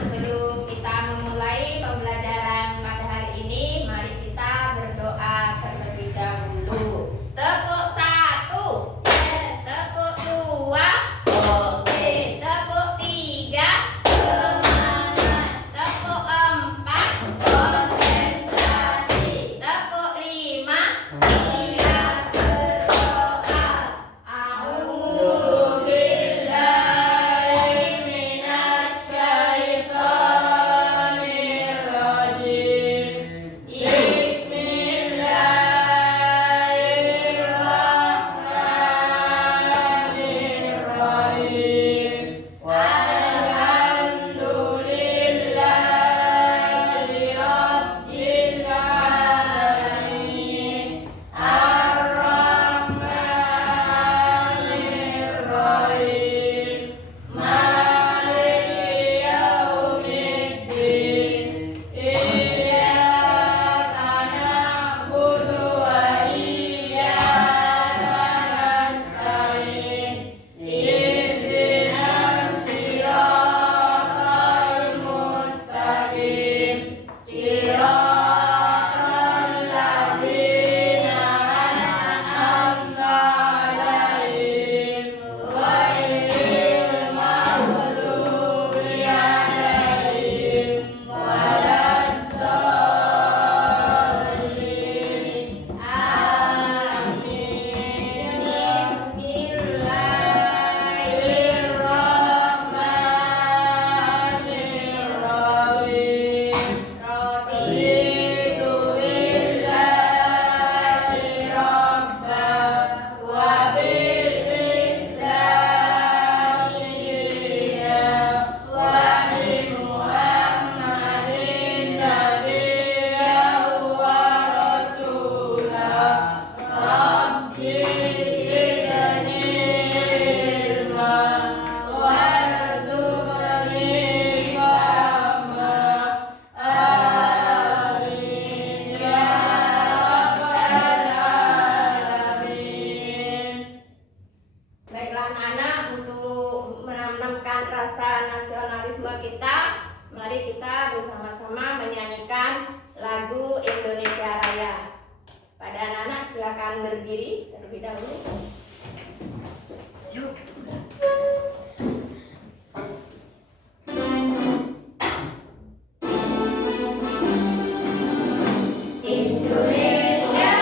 sebelum kita memulai pembelajaran pada hari ini, mari kita berdoa terlebih dahulu. Tepuk satu, tepuk dua, oke. Tepuk tiga, semangat. Tepuk empat, konsentrasi. Tepuk lima, siap berdoa. Baiklah anak-anak, untuk menanamkan rasa nasionalisme kita, mari kita bersama-sama menyanyikan lagu Indonesia Raya. Pada anak-anak silakan berdiri terlebih dahulu. Siap. Indonesia,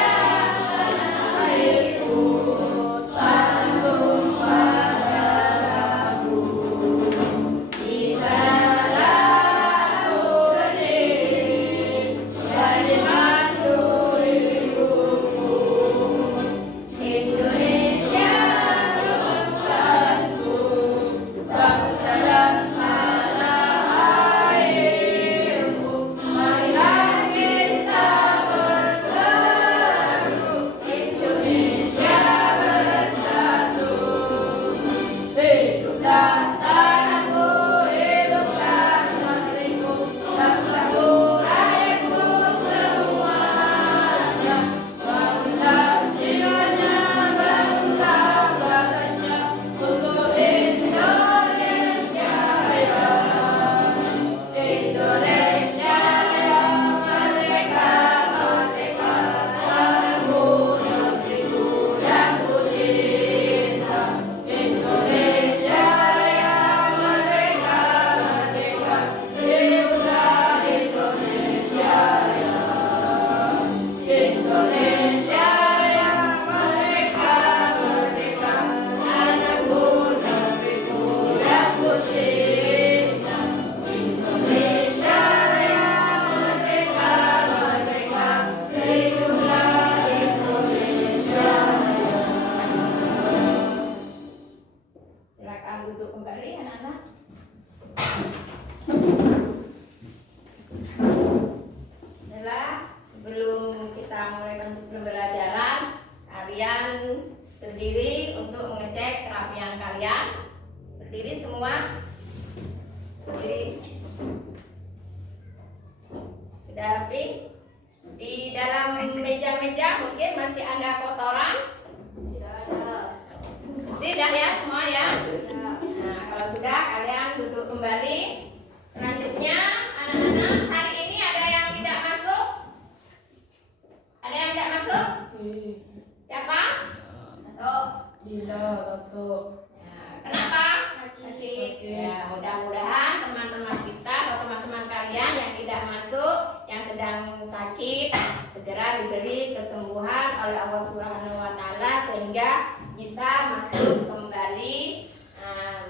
diberi kesembuhan oleh Allah Subhanahu wa taala sehingga bisa masuk kembali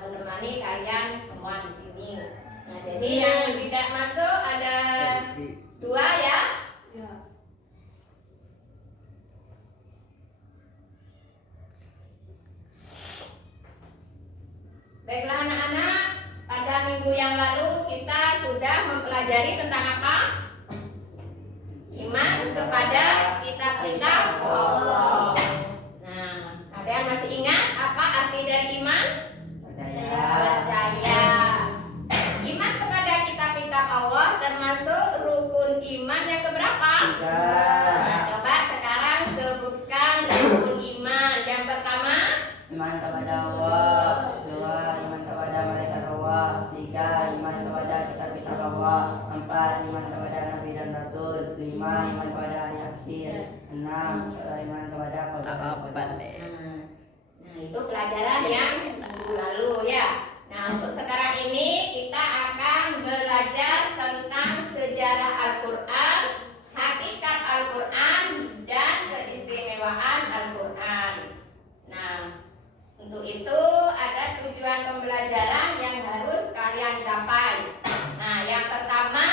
menemani kalian semua di sini. Nah, jadi yang tidak masuk ada 2 ya. Baiklah anak-anak, pada minggu yang lalu kita sudah mempelajari tentang apa? Iman kepada kitab-kitab Allah. Nah, kalian masih ingat apa arti dari iman? Percaya. Iman kepada kitab-kitab Allah termasuk rukun iman yang keberapa? 3. Nah, coba sekarang sebutkan rukun iman. Yang pertama, iman kepada Allah. 2, iman kepada malaikat Allah. 3, iman kepada kitab-kitab Allah. 4, iman kepada nabi dan rasul. 5, iman kepada hari akhir. 6, iman kepada qadar. Nah, itu pelajaran yang minggu lalu ya. Nah, untuk sekarang ini kita akan belajar tentang sejarah Al-Quran, hakikat Al-Quran, dan keistimewaan Al-Quran. Nah, untuk itu ada tujuan pembelajaran yang harus kalian capai. Nah, yang pertama,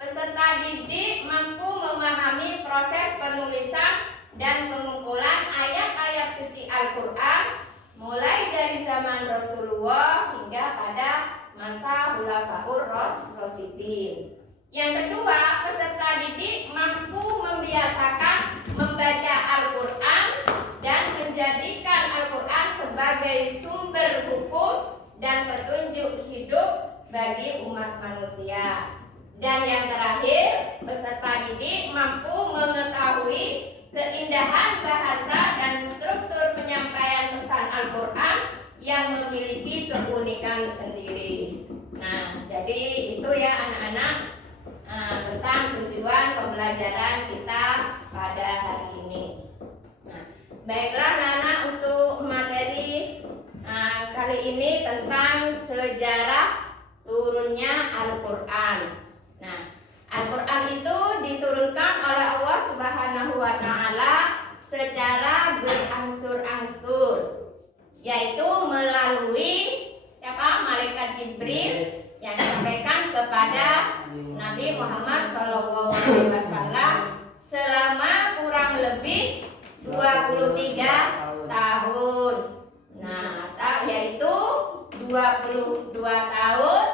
peserta didik mampu memahami proses penulisan dan pengumpulan ayat-ayat suci Al-Quran mulai dari zaman Rasulullah hingga pada masa Khulafaur Rasyidin. Yang kedua, peserta didik mampu membiasakan membaca Al-Quran dan menjadikan Al-Quran sebagai sumber hukum dan petunjuk hidup bagi umat manusia. Dan yang terakhir, peserta didik mampu mengetahui keindahan bahasa dan struktur penyampaian pesan Al-Quran yang memiliki keunikan sendiri. Nah, jadi itu ya anak-anak tentang tujuan pembelajaran kita pada hari ini. Nah, baiklah anak-anak, untuk materi kali ini tentang sejarah turunnya Al-Quran. Nah, Al-Quran itu diturunkan oleh Allah Subhanahu wa taala secara berangsur-angsur, yaitu melalui siapa? Malaikat Jibril yang disampaikan kepada Nabi Muhammad SAW selama kurang lebih 23 tahun. Nah, yaitu 22 tahun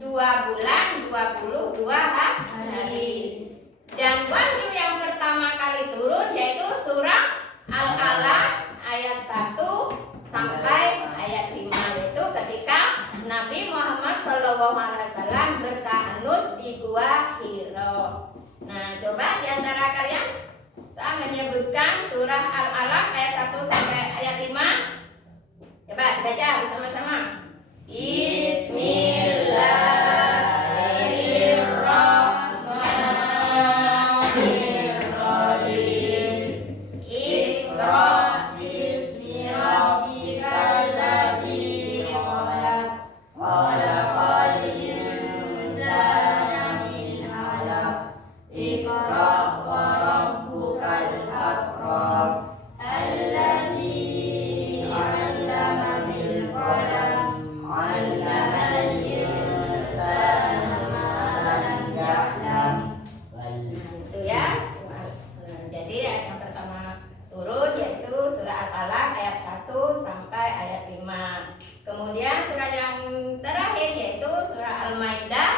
2 bulan 22 hari. Dan wahyu yang pertama kali turun yaitu surah Al-Alaq ayat 1 sampai ayat 5, yaitu ketika Nabi Muhammad SAW bertahanus di Gua Hiro. Nah, coba di antara kalian saya menyebutkan surah Al-Alaq ayat 1 sampai ayat 5. Coba baca bersama-sama. Bismillahirrahmanirrahim. Iqra bismi rabbikal ladzi khalaq. Khalaqal insana min 'alaq. Iqra wa rabbukal akram. Alladzi 'allama bil qalam. 'Allamal insana ma lam ya'lam. Nah, itu ya. Jadi ayat yang pertama turun yaitu surah Al-Alaq ayat 1 sampai ayat 5. Kemudian surah yang terakhir yaitu surah Al-Maidah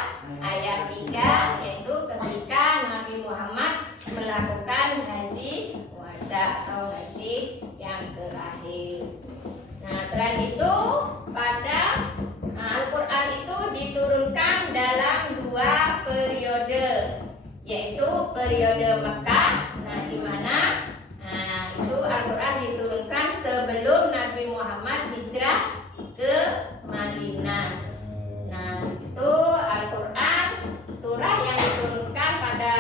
ayat 3, yaitu ketika Nabi Muhammad melakukan haji wada atau haji yang terakhir. Nah, selain itu pada Al-Quran itu diturunkan dalam 2 periode, yaitu periode Mekah, di mana itu Al-Quran diturunkan sebelum Nabi Muhammad hijrah ke Madinah. Nah, di situ Al-Quran surah yang diturunkan pada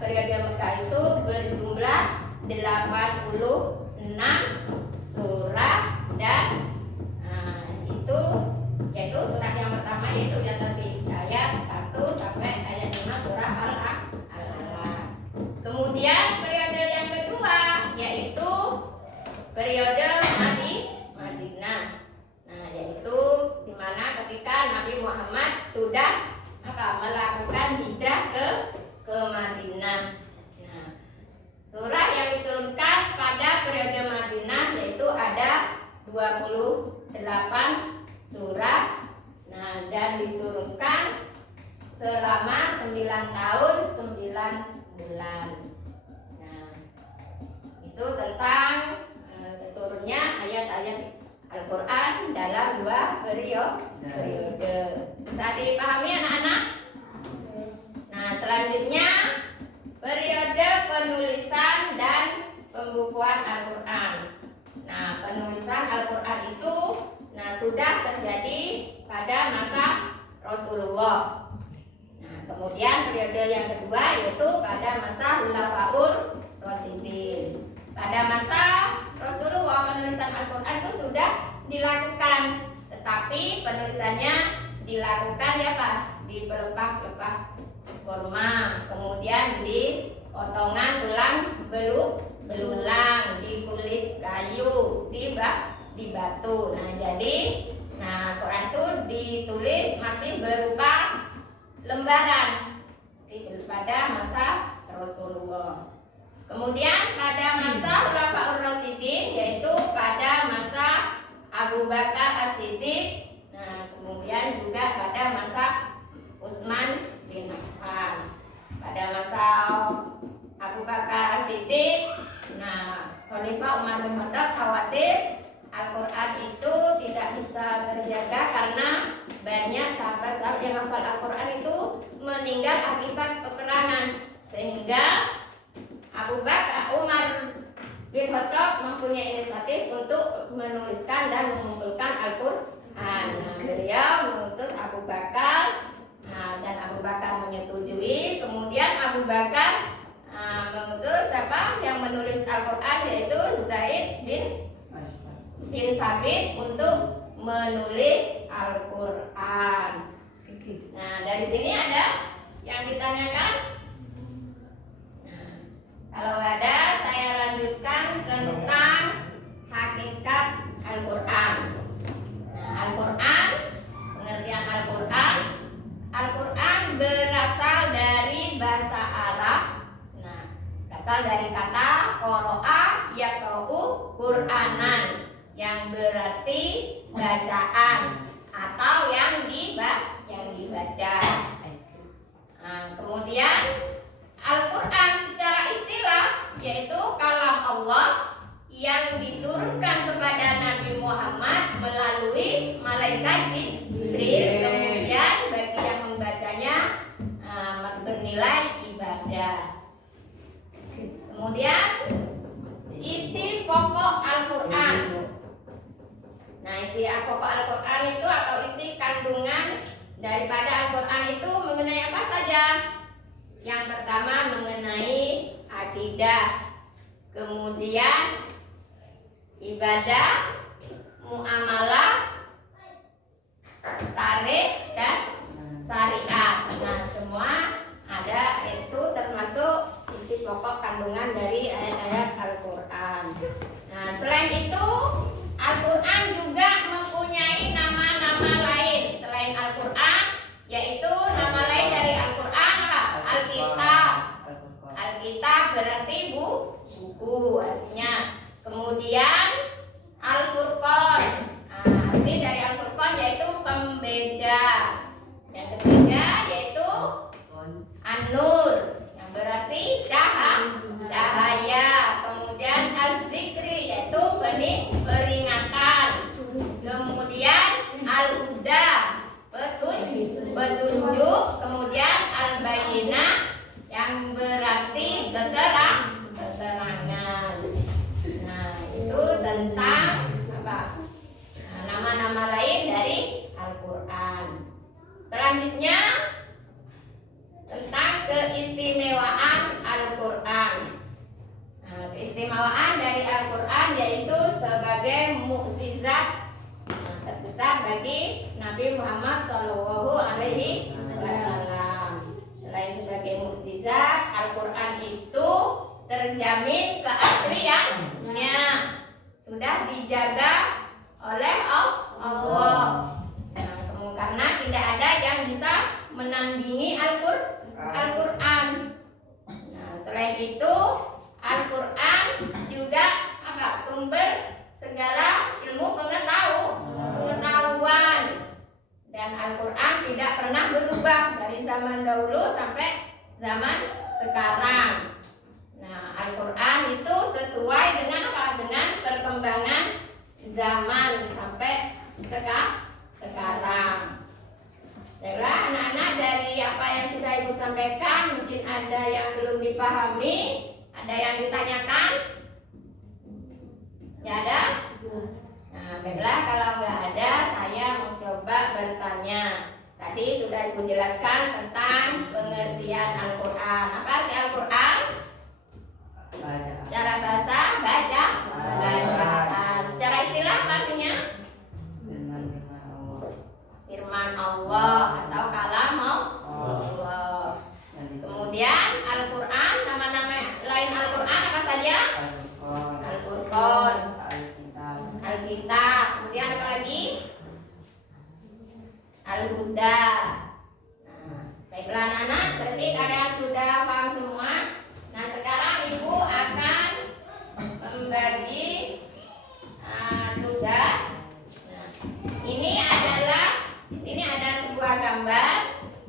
periode Mekah itu berjumlah 86 surah, dan itu yaitu surah yang pertama yaitu yang tadi ayat 1 sampai ayat 5 surah Al-Alaq. Kemudian kemudian hijrah ke Madinah. Nah, surah yang diturunkan pada periode Madinah yaitu ada 28 surah. Nah, dan diturunkan selama 9 tahun 9 bulan. Nah, itu tentang seturunnya ayat-ayat Al-Quran dalam 2 periode. Bisa dipahami anak-anak? Nah, selanjutnya periode penulisan dan pembukuan Al-Quran. Nah, penulisan Al-Quran itu sudah terjadi pada masa Rasulullah. Nah, kemudian periode yang kedua yaitu pada masa Khulafaur Rasyidin. Pada masa Rasulullah penulisan Al-Quran itu sudah dilakukan, tetapi penulisannya dilakukan ya Pak di pelepah-pelepah kurma, kemudian di potongan tulang belulang, di kulit kayu, di batu. Nah, jadi Quran itu ditulis masih berupa lembaran pada masa Rasulullah. Kemudian pada masa Khulafaur Rasyidin yaitu pada masa Abu Bakar As-Siddiq. Nah, kemudian juga pada masa Utsman bin Affan. Pada masa Abu Bakar As-Siddiq, Khalifah Umar bin Khattab khawatir Al-Quran itu tidak bisa terjaga karena banyak sahabat-sahabat yang hafal Al-Quran itu meninggal akibat peperangan, sehingga Abu Bakar Umar bin Khattab mempunyai inisiatif untuk menuliskan dan mengumpulkan Al-Quran. Beliau mengutus Abu Bakar, dan Abu Bakar menyetujui. Kemudian Abu Bakar mengutus siapa yang menulis Al-Quran, yaitu Zaid bin Sabit untuk menulis Al-Quran. Nah, dari sini ada yang ditanyakan? Kalau nggak ada, saya lanjutkan tentang hakikat Al-Quran. Nah, Al-Quran, pengertian Al-Quran. Al-Quran berasal dari bahasa Arab. Nah, berasal dari kata qoro'a yaqra'u Qur'anan, yang berarti bacaan atau yang dibaca. Nah, kemudian Al-Quran secara istilah yaitu kalam Allah yang diturunkan kepada Nabi Muhammad melalui malaikat Jibril. Kemudian bagi yang membacanya bernilai ibadah. Kemudian isi pokok Al-Quran. Nah, isi pokok Al-Quran itu atau isi kandungan daripada Al-Quran itu mengenai apa saja? Yang pertama mengenai akidah, kemudian ibadah, muamalah, tarikh, dan syariat. Nah, semua ada itu termasuk isi pokok kandungan dari ayat-ayat Al-Quran. Nah, selain itu Al-Quran juga mempunyai nama-nama lain selain Al-Quran, yaitu nama lain dari Al-Quran apa? Alkitab. Alkitab berarti buku artinya. Kemudian Al-Furqan, arti dari Al-Furqan yaitu pembeda. Yang ketiga yaitu An-Nur, yang berarti cahaya. Kemudian Az-Zikri yaitu peringatan. Kemudian Al-Huda, petunjuk. Kemudian Al-Bayyinah yang berarti keterangan. Nah, itu tentang apa? Nama-nama lain dari Al-Quran. Selanjutnya tentang keistimewaan Al-Quran. Nah, keistimewaan dari Al-Quran yaitu sebagai mukjizat terbesar bagi Nabi Muhammad SAW. Selain sebagai mukjizat, Al-Quran itu terjamin keasliannya, sudah dijaga oleh Allah. Nah, karena tidak ada yang bisa menandingi Al-Quran. Al-Quran. Nah, selain itu Al-Quran juga apa? Sumber segala ilmu pengetahuan. Dan Al-Quran tidak pernah berubah dari zaman dahulu sampai zaman sekarang. Nah, Al-Quran itu sesuai dengan apa? Dengan perkembangan zaman sampai sekarang. Baiklah anak-anak, dari apa yang sudah Ibu sampaikan, mungkin ada yang belum dipahami, ada yang ditanyakan? Ya ada? Nah, baiklah, kalau nggak ada, saya mencoba bertanya. Tadi sudah Ibu jelaskan tentang pengertian Al-Quran. Apa arti Al-Quran? Secara bahasa, bacaan. Secara istilah apa artinya? Firman Allah atau kalam Allah. Kemudian Al-Quran, nama-nama lain Al-Quran apa saja? Al-Furqan, Alkitab. Kemudian apa lagi? Al-Huda. Nah, baiklah anak-anak, berarti kalian sudah paham semua. Nah, sekarang Ibu akan membagi tugas. Nah, ini adalah, di sini ada sebuah gambar.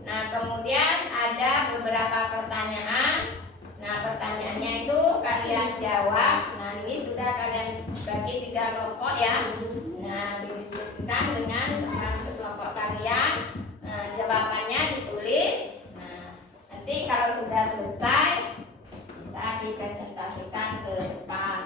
Nah, kemudian ada beberapa pertanyaan. Nah, pertanyaannya itu kalian jawab. Nah, ini sudah kalian bagi 3 kelompok ya. Nah, didiskusikan dengan teman sekelompok kalian. Nah, jawabannya ditulis. Nah, nanti kalau sudah selesai bisa dipresentasikan ke depan.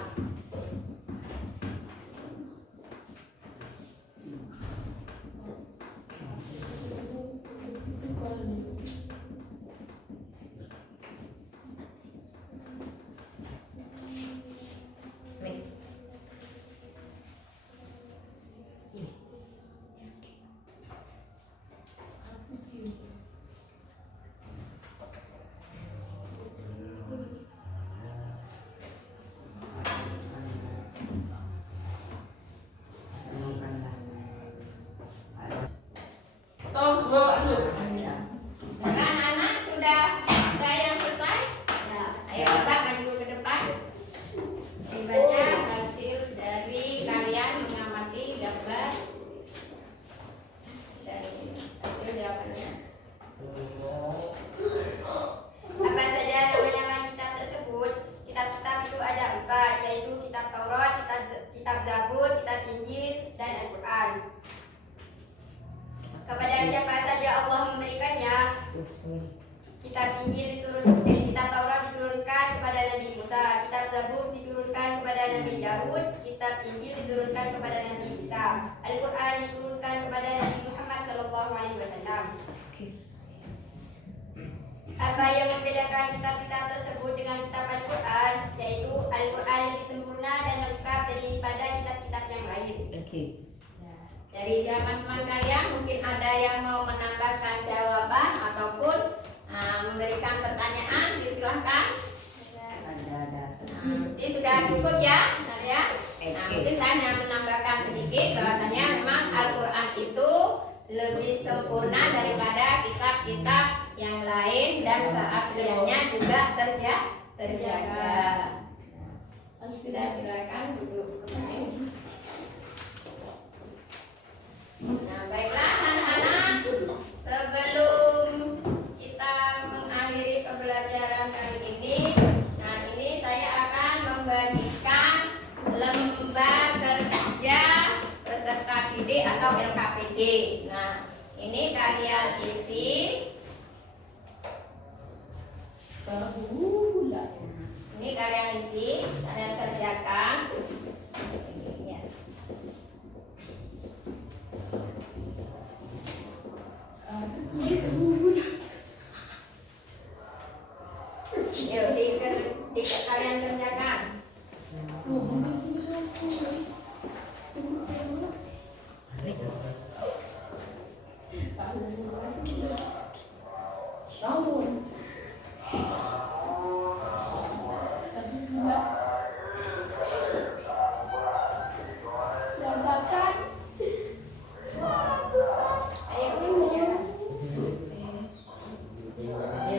Anak-anak sudah ada yang selesai? Ya. Ayo kita maju ke depan. Dibaca hasil dari kalian mengamati gambar dan hasil jawabannya. Apa saja nama-nama kitab tersebut? Kitab-kitab itu ada 4, yaitu kitab Taurat, kitab Zabur, kitab Injil, dan Al-Quran. Kepada siapa saja Allah memberikannya? Kitab Taurat diturunkan kepada Nabi Musa, kitab Zabur diturunkan kepada Nabi Daud, kitab Injil diturunkan kepada Nabi Isa, Al-Quran diturunkan kepada Nabi Muhammad SAW. Apa yang membedakan kitab-kitab tersebut dengan kitab Al-Quran? Yaitu Al-Quran lebih sempurna dan lengkap daripada kitab-kitab yang lain. Dari teman-teman kalian mungkin ada yang mau menambahkan jawaban ataupun memberikan pertanyaan, silahkan. Nanti sudah cukup ya, Nah, mungkin saya hanya menambahkan sedikit bahwasanya memang Al-Quran itu lebih sempurna daripada kitab-kitab yang lain dan keasliannya juga terjaga. Sudah, silakan duduk kembali. Nah, baiklah anak-anak, sebelum kita mengakhiri pembelajaran kali ini, nah ini saya akan membagikan lembar kerja peserta didik atau LKPD. Nah, ini kalian isi. Ini kalian isi, kalian kerjakan. Yuk, kalian kerjakan. Ayo,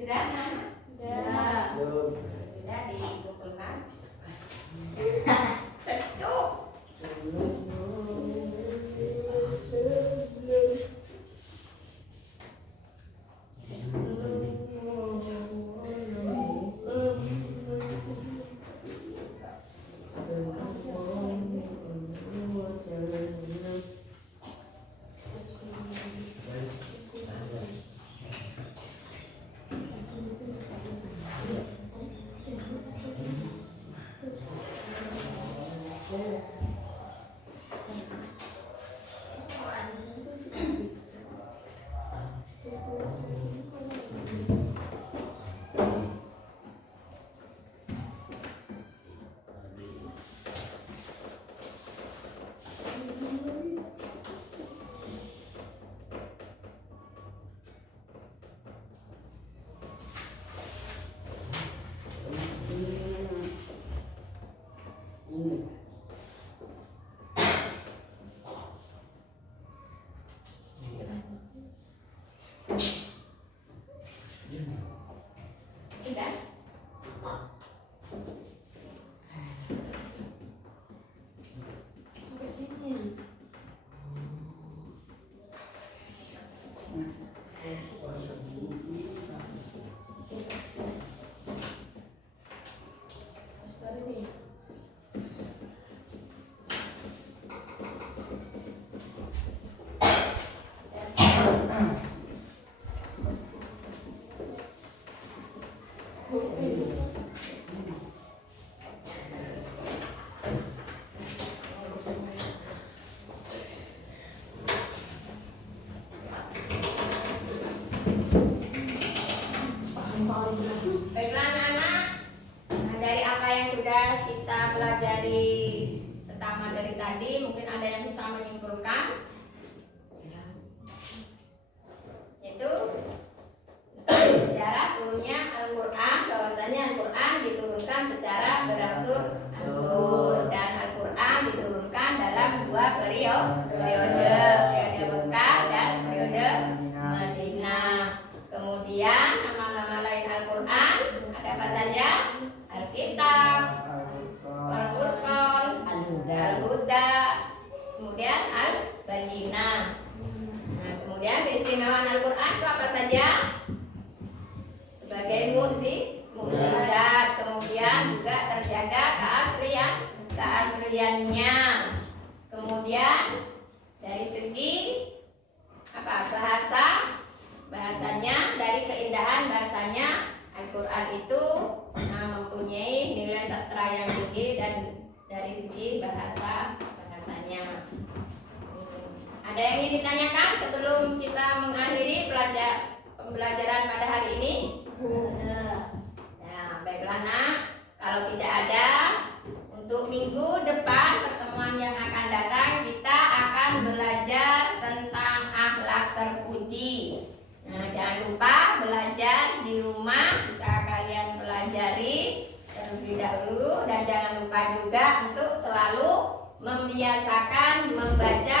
Sudah, Nana? Sudah. Sudah dikumpulkan. Tetuk. Sudah. Baiklah anak-anak, dari apa yang sudah kita pelajari tentang materi tadi, mungkin ada yang bisa menyimpulkan, yaitu sejarah turunnya Al-Quran, bahwasanya Al-Quran diturunkan secara berangsur-angsur dan Al-Quran diturunkan dalam dua periode Mekah dan periode Madinah. Kemudian nama-nama lain Al-Quran ada apa saja? Alkitab, Al-Furqan, Al-Huda, kemudian Al-Bayyinah. Nah, kemudian keistimewaan Al-Quran itu apa saja? Sebagai mukjizat, kemudian juga terjaga keasliannya. Kemudian dari segi apa? Bahasanya, dari keindahan bahasanya Al-Quran itu mempunyai nilai sastra yang tinggi dan dari segi bahasanya. Ada yang ingin ditanyakan sebelum kita mengakhiri pembelajaran pada hari ini? Nah, baiklah nak, kalau tidak ada, untuk minggu depan pertemuan lupa juga untuk selalu membiasakan membaca